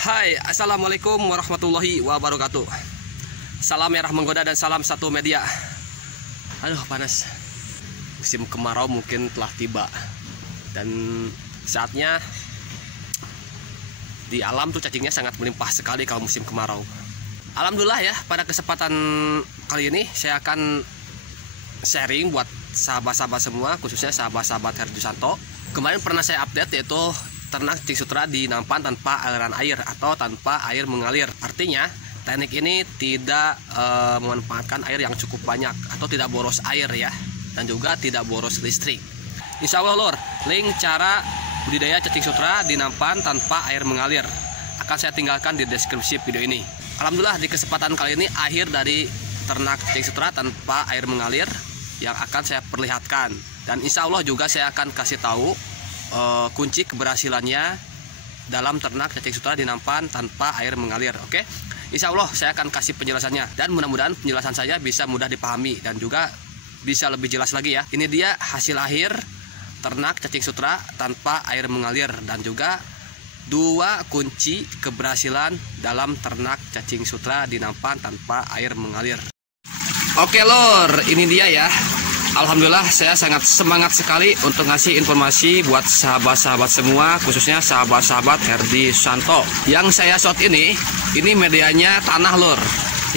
Hai, assalamualaikum warahmatullahi wabarakatuh. Salam merah menggoda dan salam satu media. Aduh, panas. Musim kemarau mungkin telah tiba, dan saatnya di alam tuh cacingnya sangat melimpah sekali kalau musim kemarau. Alhamdulillah ya, pada kesempatan kali ini saya akan sharing buat sahabat-sahabat semua, khususnya sahabat-sahabat Herjusanto. Kemarin pernah saya update yaitu ternak cacing sutra di nampan tanpa aliran air atau tanpa air mengalir. Artinya teknik ini tidak memanfaatkan air yang cukup banyak atau tidak boros air ya, dan juga tidak boros listrik. Insya Allah lor, link cara budidaya cacing sutra di nampan tanpa air mengalir akan saya tinggalkan di deskripsi video ini. Alhamdulillah di kesempatan kali ini akhir dari ternak cacing sutra tanpa air mengalir yang akan saya perlihatkan, dan insya Allah juga saya akan kasih tahu kunci keberhasilannya dalam ternak cacing sutra di nampan tanpa air mengalir. Oke, insya Allah saya akan kasih penjelasannya, dan mudah-mudahan penjelasan saya bisa mudah dipahami dan juga bisa lebih jelas lagi ya. Ini dia hasil akhir ternak cacing sutra tanpa air mengalir, dan juga dua kunci keberhasilan dalam ternak cacing sutra di nampan tanpa air mengalir. Oke lor, ini dia ya. Alhamdulillah saya sangat semangat sekali untuk ngasih informasi buat sahabat-sahabat semua, khususnya sahabat-sahabat Herjusanto. Yang saya shot ini medianya tanah lor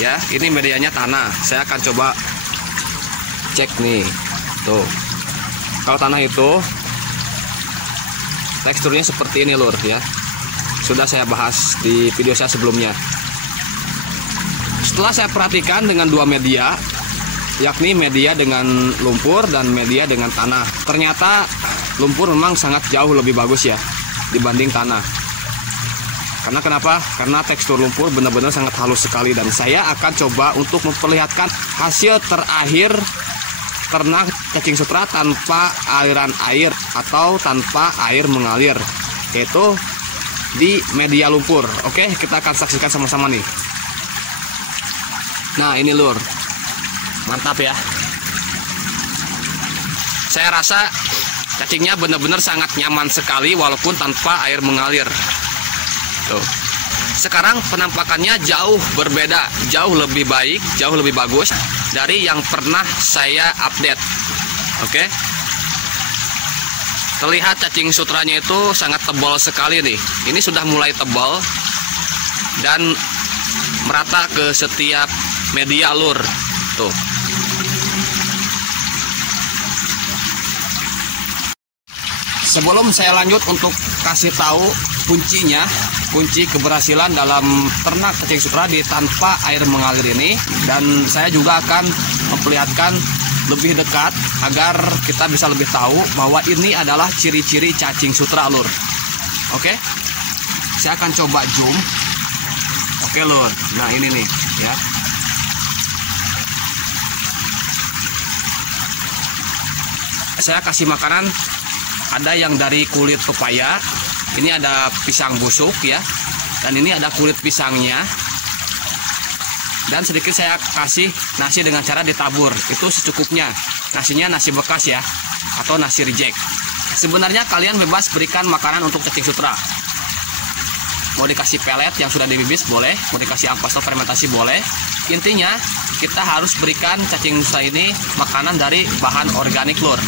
ya, ini medianya tanah. Saya akan coba cek nih, tuh. Kalau tanah itu teksturnya seperti ini lor ya, sudah saya bahas di video saya sebelumnya. Setelah saya perhatikan dengan dua media, yakni media dengan lumpur dan media dengan tanah, ternyata lumpur memang sangat jauh lebih bagus ya dibanding tanah. Karena kenapa? Karena tekstur lumpur benar-benar sangat halus sekali, dan saya akan coba untuk memperlihatkan hasil terakhir ternak cacing sutra tanpa aliran air atau tanpa air mengalir, yaitu di media lumpur. Oke, kita akan saksikan sama-sama nih. Nah ini lur, mantap ya. Saya rasa cacingnya benar-benar sangat nyaman sekali walaupun tanpa air mengalir. Tuh. Sekarang penampakannya jauh berbeda, jauh lebih baik, jauh lebih bagus dari yang pernah saya update. Oke. Terlihat cacing sutranya itu sangat tebal sekali nih. Ini sudah mulai tebal dan merata ke setiap media lur. Tuh. Sebelum saya lanjut untuk kasih tahu kuncinya, kunci keberhasilan dalam ternak cacing sutra di tanpa air mengalir ini, dan saya juga akan memperlihatkan lebih dekat agar kita bisa lebih tahu bahwa ini adalah ciri-ciri cacing sutra lur. Oke, saya akan coba zoom. Oke lur, nah ini nih ya. Saya kasih makanan, ada yang dari kulit pepaya, ini ada pisang busuk ya, dan ini ada kulit pisangnya, dan sedikit saya kasih nasi dengan cara ditabur, itu secukupnya. Nasinya nasi bekas ya, atau nasi reject. Sebenarnya kalian bebas berikan makanan untuk cacing sutra, mau dikasih pelet yang sudah dibibis boleh, mau dikasih ampas atau fermentasi boleh. Intinya kita harus berikan cacing sutra ini makanan dari bahan organik lur.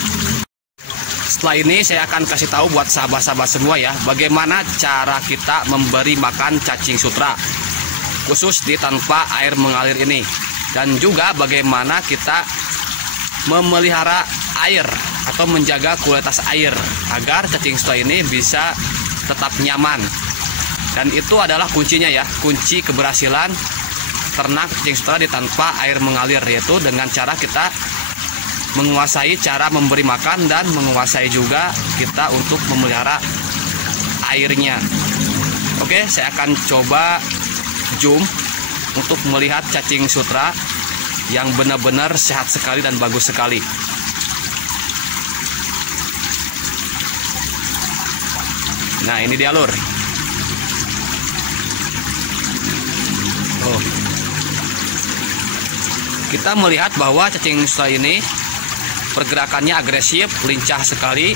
Setelah ini saya akan kasih tahu buat sahabat-sahabat semua ya, bagaimana cara kita memberi makan cacing sutra khusus di tanpa air mengalir ini, dan juga bagaimana kita memelihara air atau menjaga kualitas air agar cacing sutra ini bisa tetap nyaman. Dan itu adalah kuncinya ya, kunci keberhasilan ternak cacing sutra di tanpa air mengalir, yaitu dengan cara kita menguasai cara memberi makan dan menguasai juga kita untuk memelihara airnya. Oke, saya akan coba zoom untuk melihat cacing sutra yang benar-benar sehat sekali dan bagus sekali. Nah ini dia lur. Oh. Kita melihat bahwa cacing sutra ini pergerakannya agresif, lincah sekali,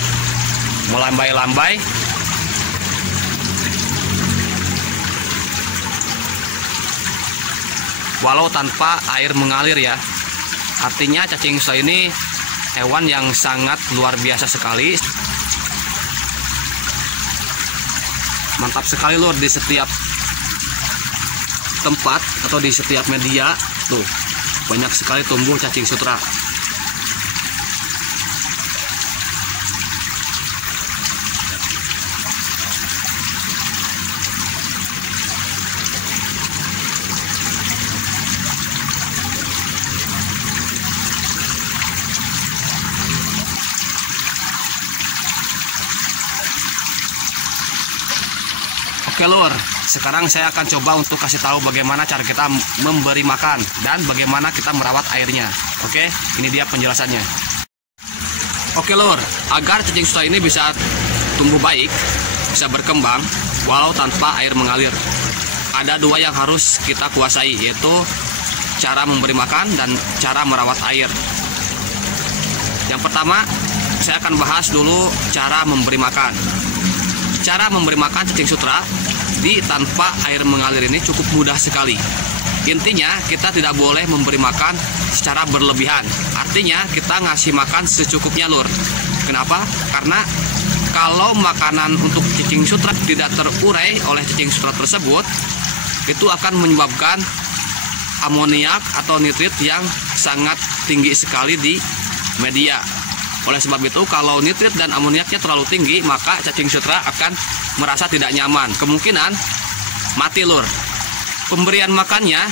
melambai-lambai. walau tanpa air mengalir ya. Artinya cacing sutra ini hewan yang sangat luar biasa sekali. Mantap sekali lur, di setiap tempat atau di setiap media tuh banyak sekali tumbuh cacing sutra. Oke lur, sekarang saya akan coba untuk kasih tahu bagaimana cara kita memberi makan dan bagaimana kita merawat airnya. Oke, ini dia penjelasannya. Oke lur, agar cacing sutra ini bisa tumbuh baik, bisa berkembang walau tanpa air mengalir, ada dua yang harus kita kuasai, yaitu cara memberi makan dan cara merawat air. Yang pertama, saya akan bahas dulu cara memberi makan. Cara memberi makan cacing sutra tanpa air mengalir ini cukup mudah sekali. Intinya kita tidak boleh memberi makan secara berlebihan. Artinya kita ngasih makan secukupnya lur. Kenapa? Karena kalau makanan untuk cacing sutra tidak terurai oleh cacing sutra tersebut, itu akan menyebabkan amoniak atau nitrit yang sangat tinggi sekali di media. Oleh sebab itu, kalau nitrit dan amoniaknya terlalu tinggi, maka cacing sutra akan merasa tidak nyaman. Kemungkinan mati lur. Pemberian makannya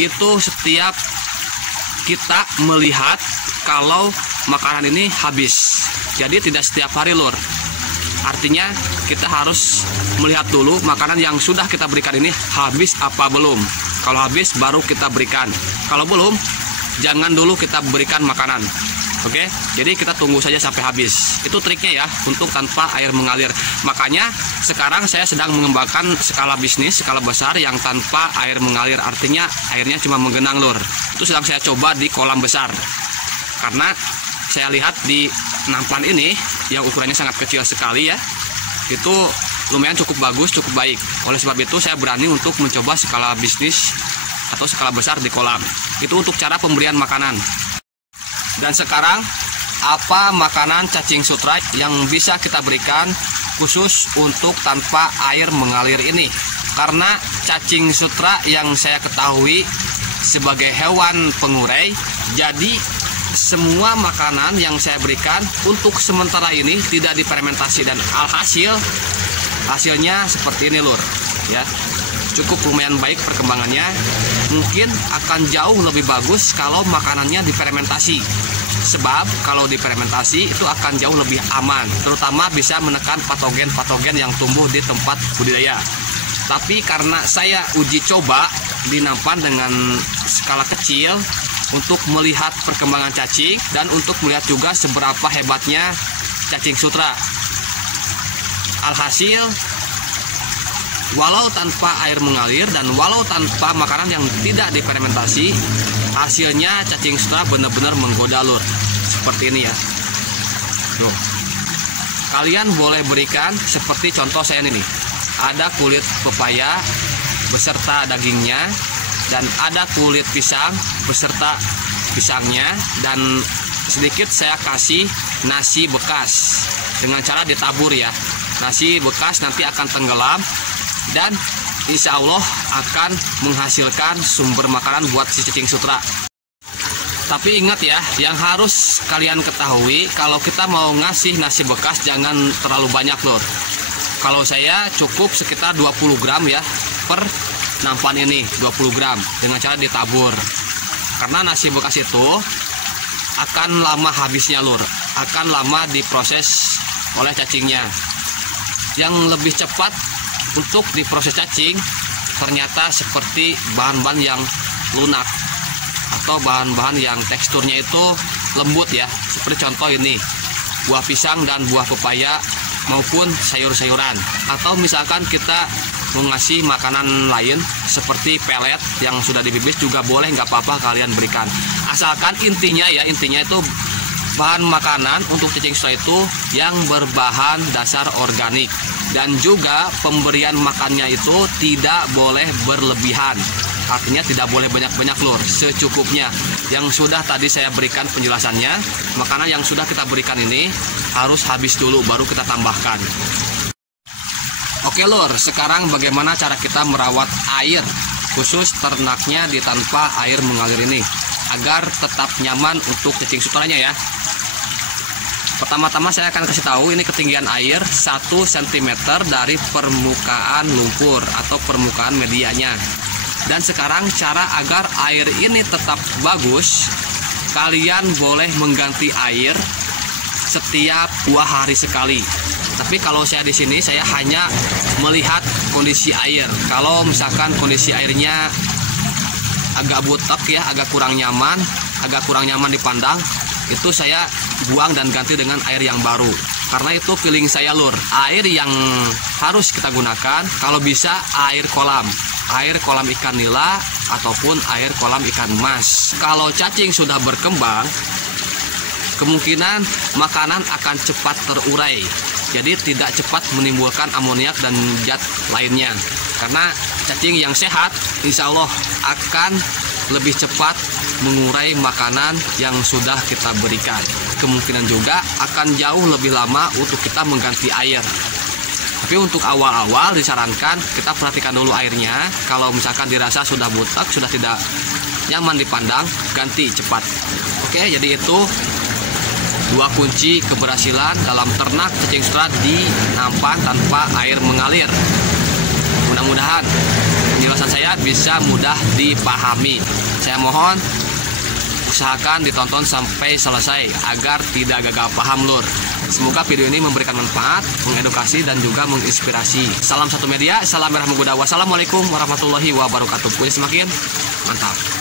itu setiap kita melihat kalau makanan ini habis. Jadi tidak setiap hari lur. Artinya kita harus melihat dulu makanan yang sudah kita berikan ini habis apa belum. Kalau habis baru kita berikan. Kalau belum, jangan dulu kita berikan makanan. Oke, jadi kita tunggu saja sampai habis. Itu triknya ya, untuk tanpa air mengalir. Makanya sekarang saya sedang mengembangkan skala bisnis, skala besar yang tanpa air mengalir. Artinya airnya cuma menggenang lur. Itu sedang saya coba di kolam besar. Karena saya lihat di nampan ini yang ukurannya sangat kecil sekali ya, itu lumayan cukup bagus, cukup baik. Oleh sebab itu saya berani untuk mencoba skala bisnis atau skala besar di kolam. Itu untuk cara pemberian makanan. Dan sekarang, apa makanan cacing sutra yang bisa kita berikan khusus untuk tanpa air mengalir ini? Karena cacing sutra yang saya ketahui sebagai hewan pengurai, jadi semua makanan yang saya berikan untuk sementara ini tidak difermentasi, dan hasilnya seperti ini lur ya. Cukup lumayan baik perkembangannya. Mungkin akan jauh lebih bagus kalau makanannya difermentasi. Sebab kalau difermentasi itu akan jauh lebih aman, terutama bisa menekan patogen-patogen yang tumbuh di tempat budidaya. Tapi karena saya uji coba di nampan dengan skala kecil untuk melihat perkembangan cacing dan untuk melihat juga seberapa hebatnya cacing sutra. Alhasil, walau tanpa air mengalir dan walau tanpa makanan yang tidak difermentasi, hasilnya cacing sutra benar-benar menggoda lur. Seperti ini ya. Tuh. Kalian boleh berikan seperti contoh saya ini. Ada kulit pepaya beserta dagingnya, dan ada kulit pisang beserta pisangnya, dan sedikit saya kasih nasi bekas dengan cara ditabur ya. Nasi bekas nanti akan tenggelam dan insya Allah akan menghasilkan sumber makanan buat si cacing sutra. Tapi ingat ya, yang harus kalian ketahui, kalau kita mau ngasih nasi bekas jangan terlalu banyak lor. Kalau saya cukup sekitar 20 gram ya per nampan ini, 20 gram dengan cara ditabur. Karena nasi bekas itu akan lama habisnya lur, akan lama diproses oleh cacingnya. Yang lebih cepat untuk diproses cacing ternyata seperti bahan-bahan yang lunak atau bahan-bahan yang teksturnya itu lembut ya, seperti contoh ini buah pisang dan buah pepaya maupun sayur-sayuran. Atau misalkan kita mau ngasih makanan lain seperti pelet yang sudah dibibis juga boleh, nggak apa-apa kalian berikan, asalkan intinya itu bahan makanan untuk cacing sutra itu yang berbahan dasar organik. Dan juga pemberian makannya itu tidak boleh berlebihan. artinya tidak boleh banyak-banyak lur, secukupnya. Yang sudah tadi saya berikan penjelasannya, makanan yang sudah kita berikan ini harus habis dulu baru kita tambahkan. Oke lur, sekarang bagaimana cara kita merawat air khusus ternaknya di tanpa air mengalir ini agar tetap nyaman untuk cacing sutranya ya. Pertama-tama saya akan kasih tahu ini ketinggian air 1 cm dari permukaan lumpur atau permukaan medianya. Dan sekarang cara agar air ini tetap bagus, kalian boleh mengganti air setiap 2 hari sekali. Tapi kalau saya di sini saya hanya melihat kondisi air. Kalau misalkan kondisi airnya agak butek ya, agak kurang nyaman dipandang, itu saya buang dan ganti dengan air yang baru. Karena itu feeling saya lur, air yang harus kita gunakan kalau bisa air kolam ikan nila ataupun air kolam ikan mas. Kalau cacing sudah berkembang, kemungkinan makanan akan cepat terurai, jadi tidak cepat menimbulkan amoniak dan zat lainnya. Karena cacing yang sehat insya Allah akan lebih cepat mengurai makanan yang sudah kita berikan. Kemungkinan juga akan jauh lebih lama untuk kita mengganti air. Tapi untuk awal-awal disarankan kita perhatikan dulu airnya. Kalau misalkan dirasa sudah butek, sudah tidak nyaman dipandang, ganti cepat. Oke, jadi itu 2 kunci keberhasilan dalam ternak cacing sutra di nampan tanpa air mengalir. Mudah-mudahan penjelasan saya bisa mudah dipahami. Saya mohon usahakan ditonton sampai selesai agar tidak gagal paham lur. Semoga video ini memberikan manfaat, mengedukasi dan juga menginspirasi. Salam satu media, salam merah menggoda. Wassalamualaikum warahmatullahi wabarakatuh. Semakin mantap.